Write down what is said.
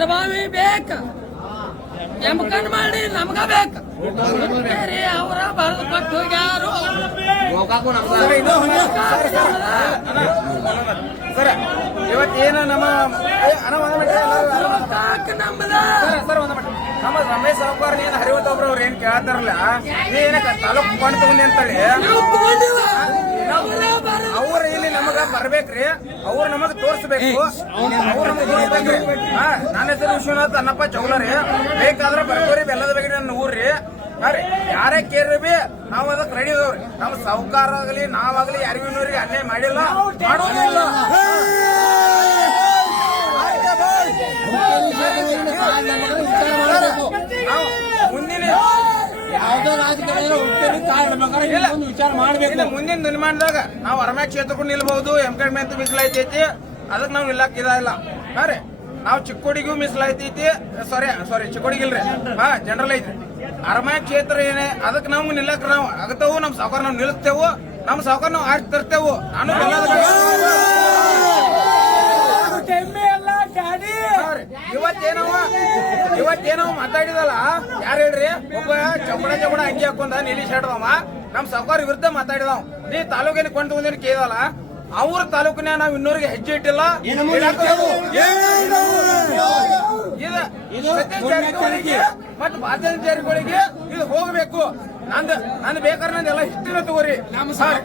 ಅರಬಾವಿ ಬೇಕ. ಎಮ್ಕಂಡ್ ಮಾಡಿ ನಮ್ಗ ಬೇಕ. ಬೇರೆ ಅವರ ಬರೆದು ಕೊಟ್ಟು ಹೋಗ್ಯಾರು ಇವತ್ತೇನು ನಮ್ಮ ನಮ್ಮದ ನಮ್ಮ ರಮೇಶ್ ಏನ್ ಹರಿವತ್ ಒಬ್ರು ಅವ್ರು ಏನ್ ಕೇಳ್ತಾರಲ್ಲ ಏನಕ್ಕ ತಾಲೂಕು ಕೊಂಡು ತಗೊಂಡಿ ಅಂತೇಳಿ? ಅವರ ಬರೆದು ಅವ್ರ ಇಲ್ಲಿ ನಮಗ ಬರ್ಬೇಕ್ರಿ ಅವ್ರು ನಮಗ್ ತೋರ್ಸ್ಬೇಕು ಅವ್ರು ನಮಗ್ ತೋರ್ಸ್ಬೇಕ್ರಿ ಹಾ ನನ್ನ ಹೆಸರು ವಿಶ್ವನಾಥ್ ಅನ್ನಪ್ಪ ಚೌಲರಿ ಬೇಕಾದ್ರೆ ಬರ್ಕೋರಿ ಬೆಲ್ಲದ ಬಗ್ಗೆ ನನ್ನ ಊರ್ರಿ ಅರೆ ರೀ ಯಾರೇ ಕೇರ್ರಿ ಬಿ ನಾವು ಅದಕ್ಕೆ ರೆಡಿ ಇದಾವ್ರಿ ನಮ್ಮ ಸಾಹುಕಾರ ಆಗಲಿ ನಾವಾಗ್ಲಿ ಯಾರಿಗೂ ಇನ್ನೋರಿಗೆ ಅನ್ಯಾಯ ಮಾಡಿಲ್ಲ ಮಾಡೋದಿಲ್ಲ ನಾವು ವಿಚಾರ ಮಾಡ್ಬೇಕು ಇಲ್ಲ ಮುಂದಿನ ದಿನಮಾನದಾಗ ನಾವು ಅರಮ್ಯ ಕ್ಷೇತ್ರಕ್ಕೂ ನಿಲ್ಬಹುದು ಎಂ ಕಡಿಮೆ ಅಂತ ಮೀಸಲಾಯ್ತೈತಿ. ಅದಕ್ಕೆ ನಾವು ನಿಲ್ಲಕ್ ಇದಿಲ್ಲ ಹಾ ರೀ. ನಾವು ಚಿಕ್ಕೋಡಿಗೂ ಮೀಸಲಾಯ್ತೈತಿ. ಸಾರಿ ಸಾರಿ ಚಿಕ್ಕೋಡಿಗೆ ಇಲ್ರಿ. ಹಾ ಜನರಲ್ ಐತಿ ಅರಮ್ಯ ಕ್ಷೇತ್ರ ಏನೇ ಅದಕ್ಕೆ ನಾವು ನಿಲ್ಲಕ್ ನಾವು ಆಗತ್ತವು ನಮ್ ಸಾವುಕಾರ ನಾವು ನಿಲ್ತೇವು ನಮ್ ಸಾವುಕಾರ ನಾವು ಆರ್ಟ್ ತರ್ತೇವು. ನಾನು ಇವತ್ತೇನವ? ಇವತ್ತೇನವ ಮಾತಾಡಿದಲ್ಲ? ಯಾರು ಹೇಳ್ರಿ? ಒಬ್ಬ ಚಪಡ ಚಪಡ ಅಂಗಿ ಹಾಕೊಂಡ ನಿಲ್ಲಿಸ್ ಹಿಡ್ದವ ನಮ್ ಸರ್ಕಾರ ವಿರುದ್ಧ ಮಾತಾಡಿದವ್. ನೀ ತಾಲೂಕಿನ ಕೊಂಡು ಬಂದೇನು ಕೇಳಲ್ಲ. ಅವ್ರ ತಾಲೂಕಿನ ನಾವ್ ಇನ್ನೂರಿಗೆ ಹೆಜ್ಜೆ ಇಟ್ಟಿಲ್ಲ. ಮತ್ತು ಭಾರತೀಯ ಜಾರಕಿಹೊಳಿಗೆ ಇದು ಹೋಗಬೇಕು. ನಂದ್ ನಂದ್ ಬೇಕಾದ್ರೆ ನಂದೆಲ್ಲ ಹಿಸ್ಟ್ರಿನ ತಗೋರಿ. ಸರ್.